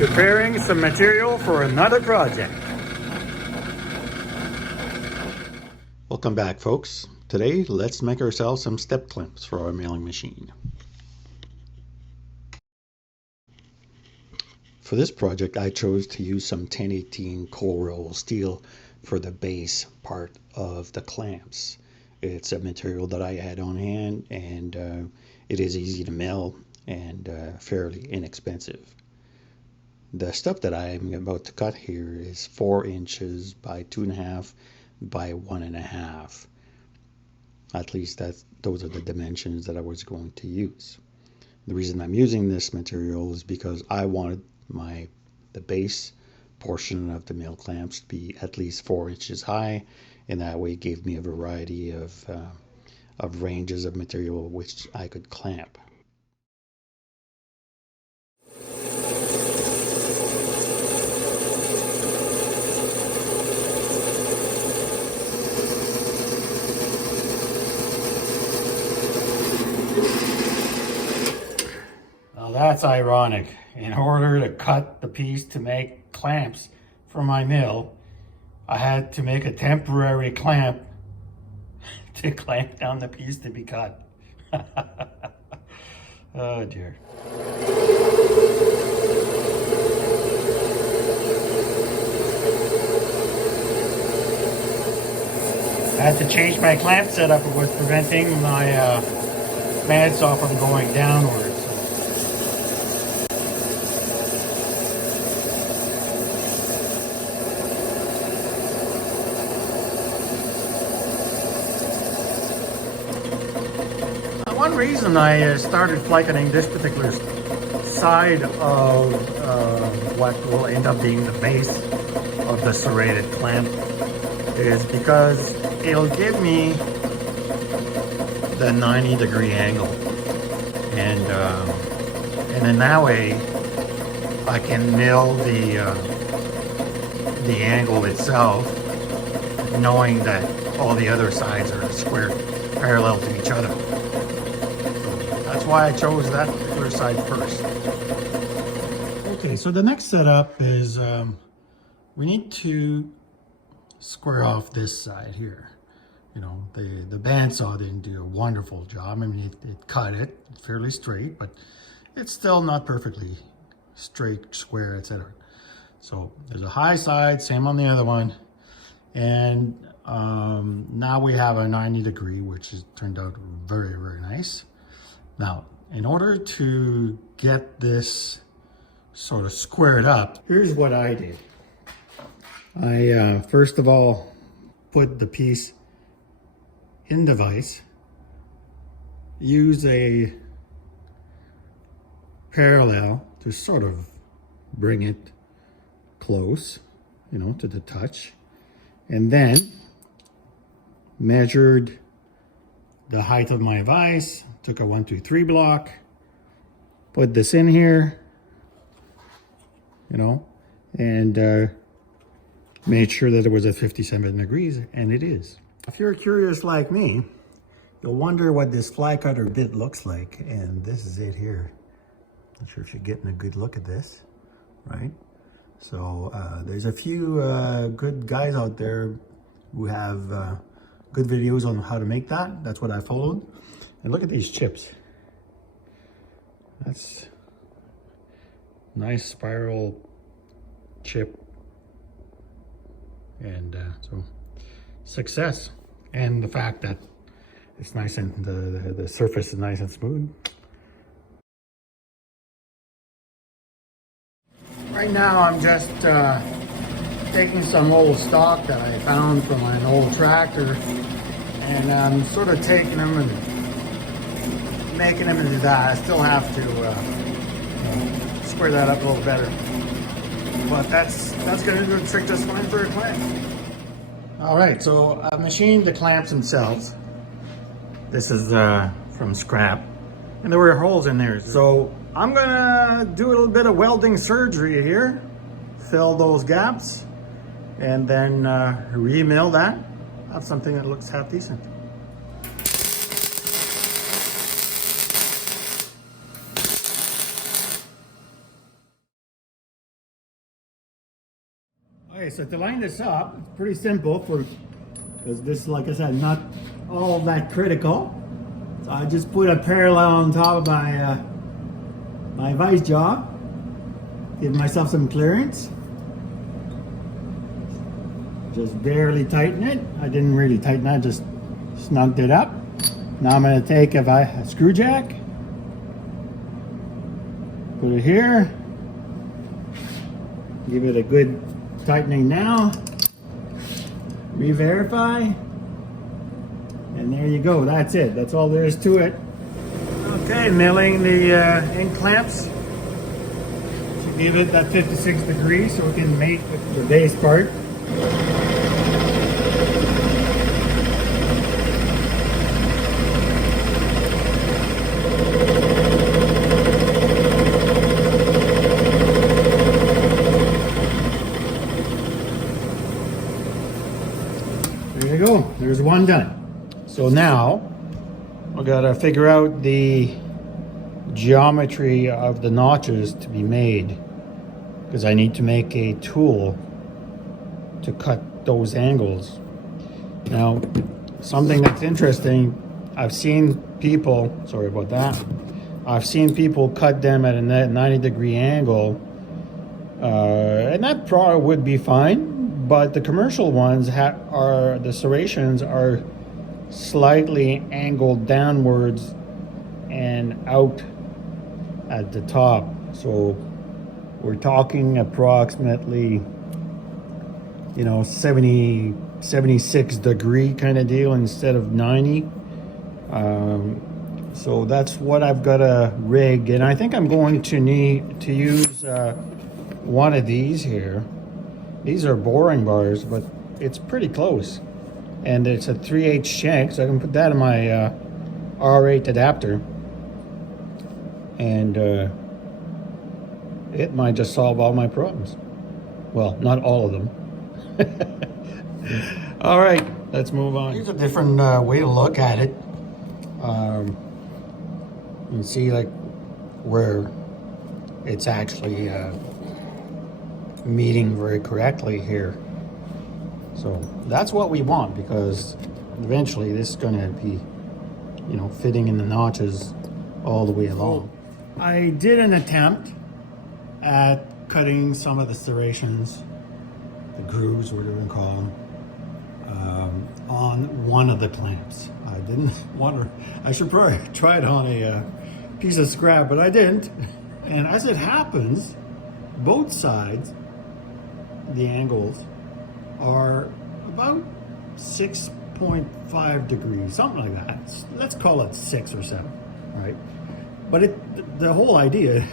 Preparing some material for another project. Welcome back, folks. Today, let's make ourselves some step clamps for our milling machine. For this project, I chose to use some 1018 cold roll steel for the base part of the clamps. It's a material that I had on hand, and it is easy to mill and fairly inexpensive. The stuff that I'm about to cut here is 4 inches by 2.5 by 1.5. At least those are the dimensions that I was going to use. The reason I'm using this material is because I wanted the base portion of the mill clamps to be at least 4 inches high, and that way it gave me a variety of ranges of material which I could clamp. Now that's ironic. In order to cut the piece to make clamps for my mill, I had to make a temporary clamp to clamp down the piece to be cut. Oh dear. I had to change my clamp setup. It was preventing my bandsaw from going downwards. One reason I started flickening this particular side of what will end up being the base of the serrated clamp is because it'll give me the 90-degree angle, and in that way I can mill the angle itself, knowing that all the other sides are square parallel to each other. That's why I chose that particular side first. Okay, so the next setup is we need to square off this side here. You know, the bandsaw didn't do a wonderful job. I mean, it cut it fairly straight, but it's still not perfectly straight, square, etc. So there's a high side, same on the other one. And now we have a 90-degree, which has turned out very, very nice. Now, in order to get this sort of squared up, here's what I did. I first of all put the piece in the vise, use a parallel to sort of bring it close, you know, to the touch, and then measured the height of my vise, took a 1, 2, 3 block, put this in here, you know, and made sure that it was at 57 degrees, and it is. If you're curious like me, you'll wonder what this fly cutter bit looks like, and this is it here. Not sure if you're getting a good look at this, right? So there's a few good guys out there who have good videos on how to make that. That's what I followed. And look at these chips. That's nice spiral chip. And so success. And the fact that it's nice and the surface is nice and smooth. Right now I'm just taking some old stock that I found from an old tractor, and I'm sort of taking them and making them into that. I still have to square that up a little better, but that's going to do the trick just fine for a clamp. All right, so I've machined the clamps themselves. This is from scrap, and there were holes in there, so I'm gonna do a little bit of welding surgery here, fill those gaps, and then re-mill that. Have something that looks half decent. Okay, so to line this up, it's pretty simple because this, like I said, not all that critical. So I just put a parallel on top of my vice jaw, give myself some clearance. Just barely tighten it. I didn't really tighten it, just snugged it up. Now I'm going to take a screw jack, put it here, give it a good tightening now, re-verify, and there you go. That's it. That's all there is to it. Okay, milling the end clamps to give it that 56 degrees so it can mate with the base part. There you go, there's one done. So now I gotta figure out the geometry of the notches to be made, because I need to make a tool to cut those angles. Now, something that's interesting, I've seen people, sorry about that, I've seen people cut them at a 90-degree angle, and that probably would be fine. But the commercial ones the serrations are slightly angled downwards and out at the top. So we're talking approximately, 70, 76 degree kind of deal instead of 90. So that's what I've got to rig. And I think I'm going to need to use one of these here. These are boring bars, but it's pretty close. And it's a 3/8 shank, so I can put that in my R8 adapter. And it might just solve all my problems. Well, not all of them. All right, let's move on. Here's a different way to look at it. You can see like where it's actually meeting very correctly here. So that's what we want, because eventually this is going to be, fitting in the notches all the way along. I did an attempt at cutting some of the serrations, the grooves, whatever you call them, on one of the clamps. I didn't want to, I should probably try it on a piece of scrap, but I didn't. And as it happens, both sides, the angles are about 6.5 degrees, something like that. Let's call it 6 or 7, right? But the whole idea,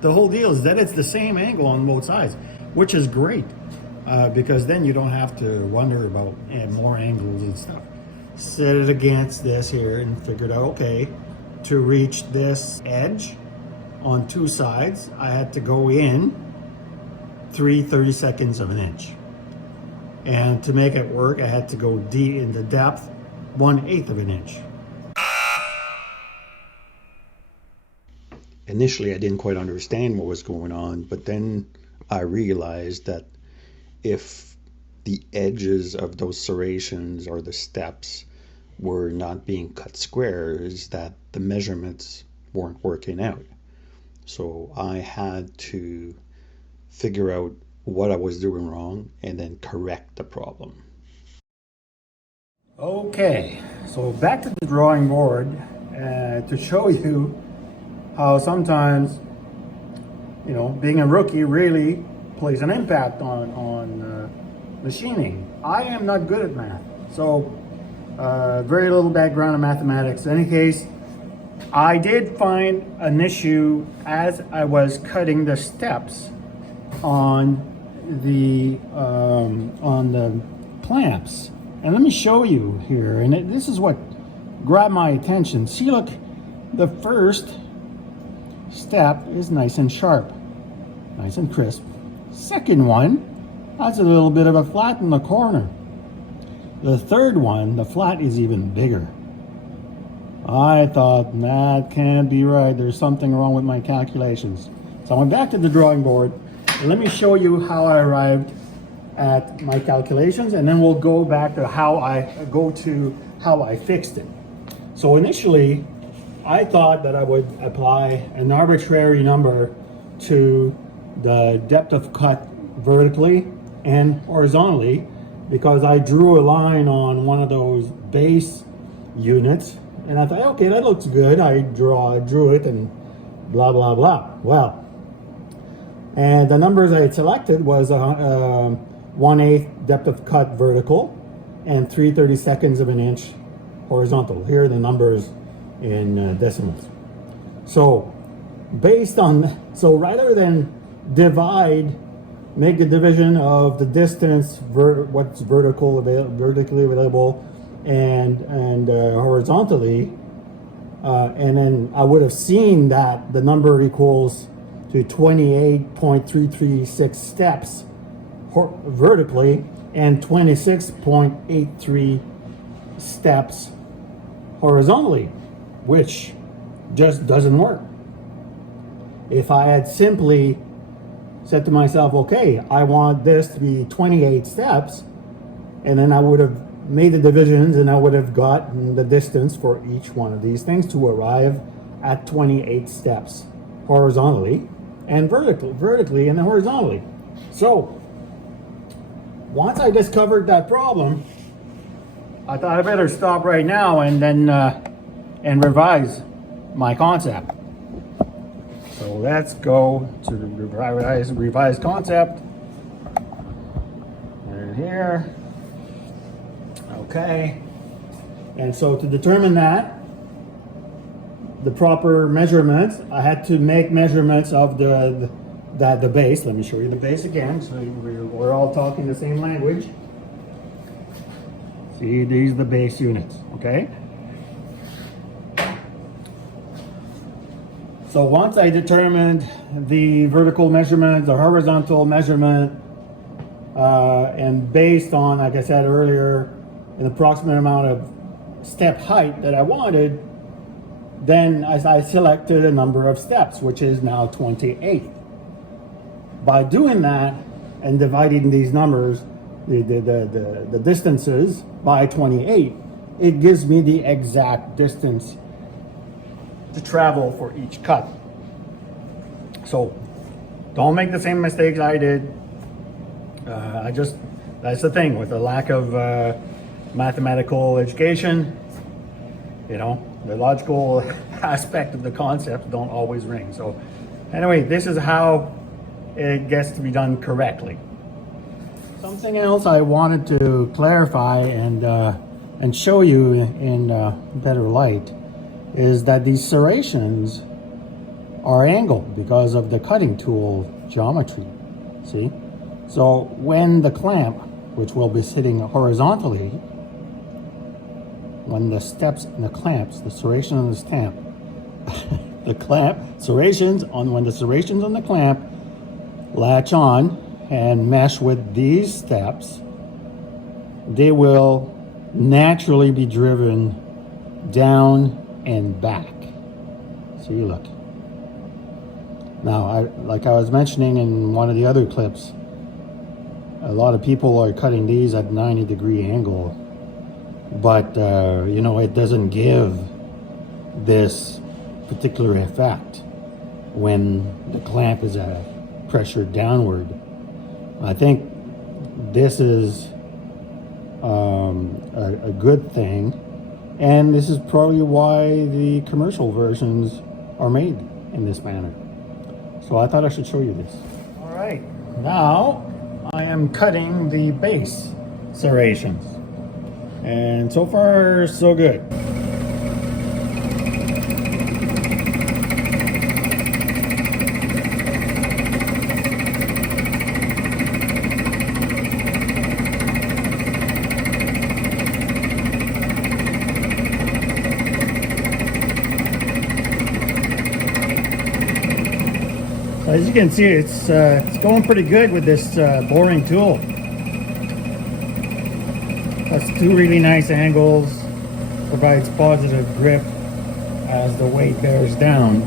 the whole deal is that it's the same angle on both sides, which is great, because then you don't have to wonder about more angles and stuff. Set it against this here and figured out, okay, to reach this edge on two sides, I had to go in 3/32 of an inch. And to make it work, I had to go deep in the depth 1/8 of an inch. Initially, I didn't quite understand what was going on, but then I realized that if the edges of those serrations or the steps were not being cut squares, that the measurements weren't working out. So I had to figure out what I was doing wrong and then correct the problem. Okay, so back to the drawing board to show you how sometimes, being a rookie really plays an impact on machining. I am not good at math, so very little background in mathematics. In any case, I did find an issue as I was cutting the steps on the clamps, and let me show you here. And this is what grabbed my attention. See, look, the first step is nice and sharp, nice and crisp. Second one has a little bit of a flat in the corner. The third one, the flat is even bigger. I thought, that can't be right. There's something wrong with my calculations. So I went back to the drawing board, and let me show you how I arrived at my calculations, and then we'll go back to how I fixed it. So initially, I thought that I would apply an arbitrary number to the depth of cut vertically and horizontally, because I drew a line on one of those base units, and I thought, okay, that looks good. I drew it, and blah blah blah. Well, and the numbers I had selected was 1/8 depth of cut vertical and 3/32 of an inch horizontal. Here are the numbers in decimals. So based on, so rather than make a division of the distance, what's vertically available and horizontally, and then I would have seen that the number equals to 28.336 steps vertically and 26.83 steps horizontally, which just doesn't work. If I had simply said to myself, okay, I want this to be 28 steps, and then I would have made the divisions and I would have gotten the distance for each one of these things to arrive at 28 steps horizontally and vertically and then horizontally. So once I discovered that problem, I thought I better stop right now and then and revise my concept. So let's go to the revised concept. Right here. Okay. And so to determine that, the proper measurements, I had to make measurements of the base. Let me show you the base again, so we're all talking the same language. See, these are the base units, okay? So once I determined the vertical measurement, the horizontal measurement, and based on, like I said earlier, an approximate amount of step height that I wanted, then I selected a number of steps, which is now 28. By doing that and dividing these numbers, the distances by 28, it gives me the exact distance to travel for each cut. So don't make the same mistakes I did. That's the thing with the lack of mathematical education, you know, the logical aspect of the concept don't always ring. So anyway, this is how it gets to be done correctly. Something else I wanted to clarify and show you in better light is that these serrations are angled because of the cutting tool geometry. See? So when the clamp, which will be sitting horizontally, when the steps and the clamps, the serration on the stamp, when the serrations on the clamp latch on and mesh with these steps, they will naturally be driven down and back. See, look. Now, like I was mentioning in one of the other clips, a lot of people are cutting these at 90-degree angle, but you know, it doesn't give this particular effect when the clamp is pressured downward. I think this is a good thing, and this is probably why the commercial versions are made in this manner. So I thought I should show you this. All right, now I am cutting the base serrations, and so far so good. As you can see, it's going pretty good with this boring tool. That's two really nice angles, provides positive grip as the weight bears down.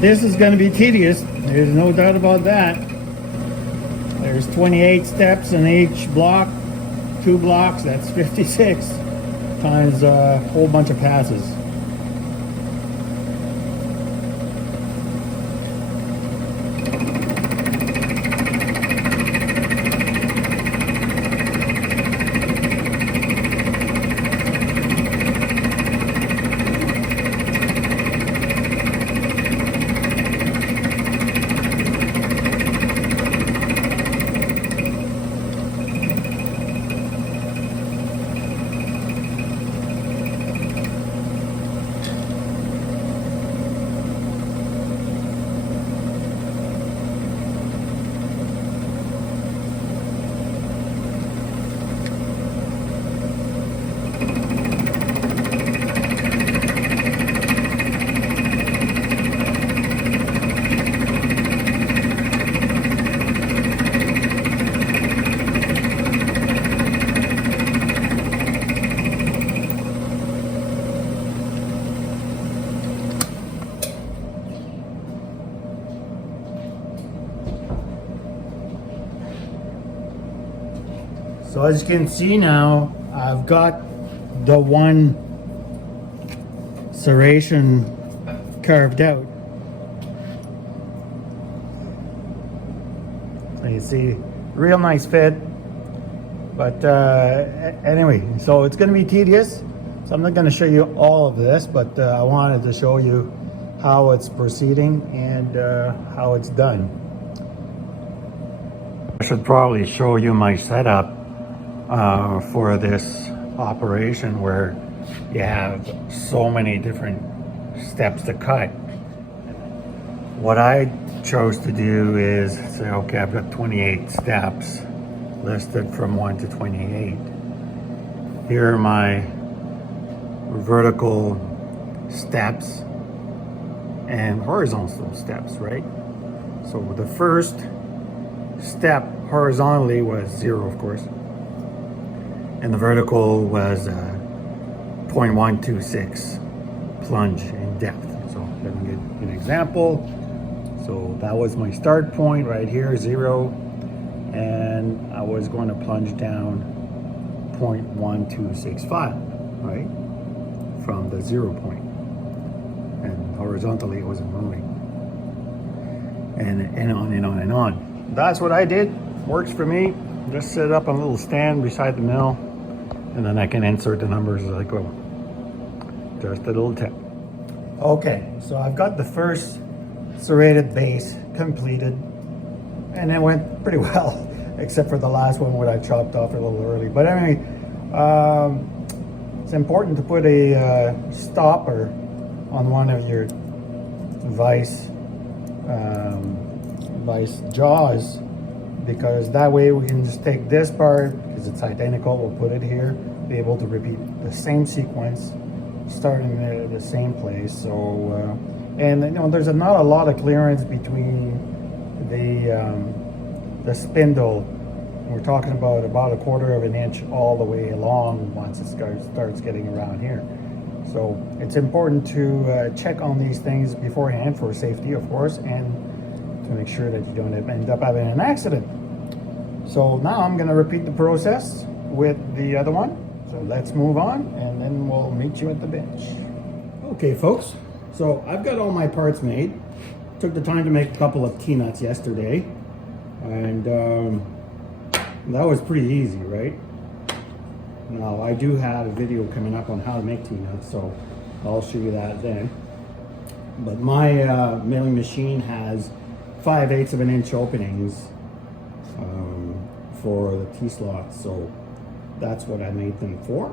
But this is going to be tedious. There's no doubt about that. There's 28 steps in each block. 2 blocks, that's 56 times a whole bunch of passes. So as you can see now, I've got the one serration carved out. So you see, real nice fit. But anyway, so it's going to be tedious. So I'm not going to show you all of this, but I wanted to show you how it's proceeding and how it's done. I should probably show you my setup for this operation where you have so many different steps to cut. What I chose to do is say, okay, I've got 28 steps listed from 1 to 28. Here are my vertical steps and horizontal steps, right? So the first step horizontally was 0, of course, and the vertical was 0.126 plunge in depth. So let me give an example. So that was my start point right here, 0, and I was going to plunge down 0.1265, right, from the 0 point, and horizontally it wasn't moving, and on and on and on. That's what I did. Works for me. Just set it up on a little stand beside the mill, and then I can insert the numbers as I go. Just a little tip. Okay, so I've got the first serrated base completed, and it went pretty well, except for the last one where I chopped off a little early. But anyway, it's important to put a stopper on one of your vice jaws, because that way we can just take this part, because it's identical, we'll put it here, be able to repeat the same sequence, starting at the same place. So, and you know, there's not a lot of clearance between the spindle. We're talking about a 1/4 of an inch all the way along once it starts getting around here. So it's important to check on these things beforehand for safety, of course, and to make sure that you don't end up having an accident. So now I'm going to repeat the process with the other one. So let's move on, and then we'll meet you at the bench. Okay, folks. So I've got all my parts made. Took the time to make a couple of T-nuts yesterday, and that was pretty easy, right? Now I do have a video coming up on how to make T-nuts, so I'll show you that then. But my milling machine has 5/8 of an inch openings for the T-slots, so that's what I made them for.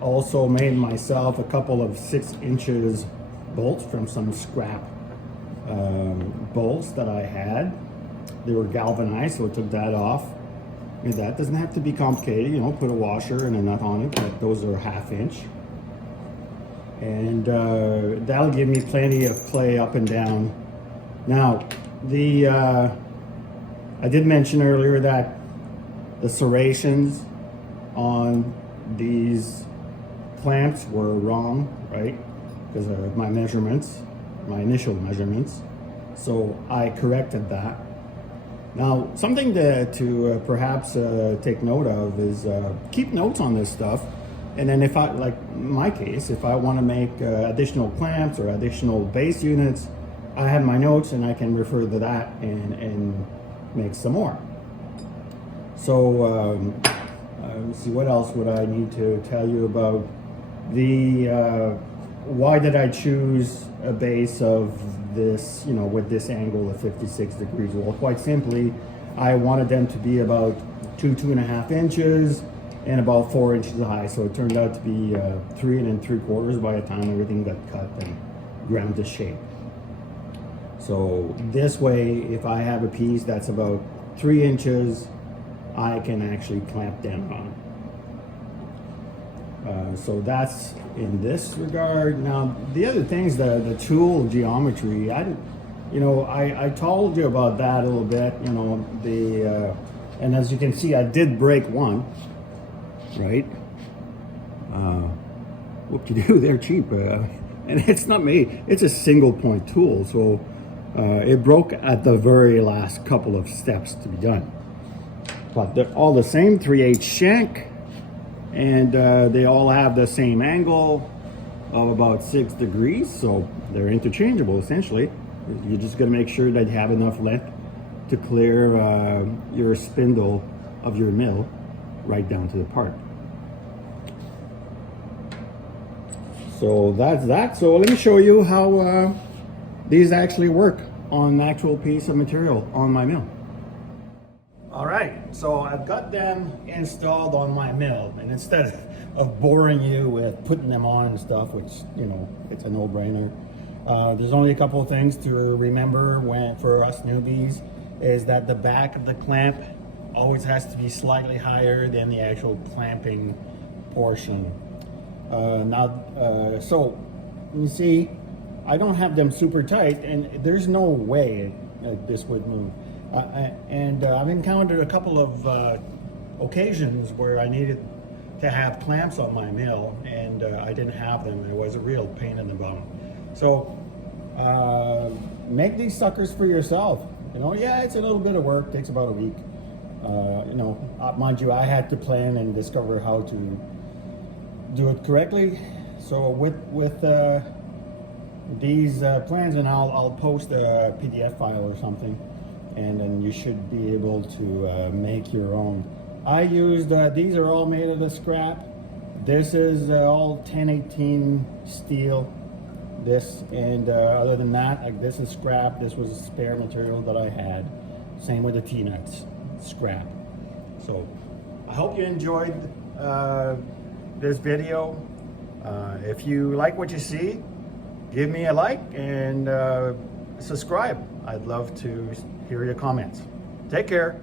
Also made myself a couple of 6 inches bolts from some scrap bolts that I had. They were galvanized, so I took that off. And that doesn't have to be complicated, you know, put a washer and a nut on it, but those are 1/2 inch. And that'll give me plenty of play up and down. Now, I did mention earlier that the serrations on these clamps were wrong, right? Because of my measurements. my initial measurements. So I corrected that. Now, something to perhaps take note of is keep notes on this stuff. And then if I, like in my case, if I want to make additional clamps or additional base units, I have my notes and I can refer to that and make some more. So let's see, what else would I need to tell you about the why did I choose a base of this, you know, with this angle of 56 degrees? Well, quite simply, I wanted them to be about 2.5 inches and about 4 inches high. So it turned out to be 3 3/4 by the time everything got cut and ground to shape. So this way, if I have a piece that's about 3 inches, I can actually clamp down on it. So that's in this regard. Now, the other things, the tool geometry, I told you about that a little bit, you know, and as you can see, I did break one, right? Whoop-de-doo, they're cheap. And it's not me, it's a single point tool. So it broke at the very last couple of steps to be done. But they're all the same, 3/8 shank. And they all have the same angle of about 6 degrees, so they're interchangeable essentially. You just got to make sure that you have enough length to clear your spindle of your mill right down to the part. So that's that. So let me show you how these actually work on an actual piece of material on my mill. All right, so I've got them installed on my mill, and instead of boring you with putting them on and stuff, which, you know, it's a no-brainer, there's only a couple of things to remember for us newbies, is that the back of the clamp always has to be slightly higher than the actual clamping portion. So you see, I don't have them super tight, and there's no way this would move. I've encountered a couple of occasions where I needed to have clamps on my mill, and I didn't have them. It was a real pain in the bum. So make these suckers for yourself. You know, yeah, it's a little bit of work, takes about a week. You know, mind you, I had to plan and discover how to do it correctly. So with these plans, and I'll post a PDF file or something, and then you should be able to make your own. I used, these are all made of the scrap. This is all 1018 steel. This, and other than that, like, this is scrap. This was a spare material that I had. Same with the T-nuts, scrap. So I hope you enjoyed this video. If you like what you see, give me a like and subscribe. I'd love to hear your comments. Take care.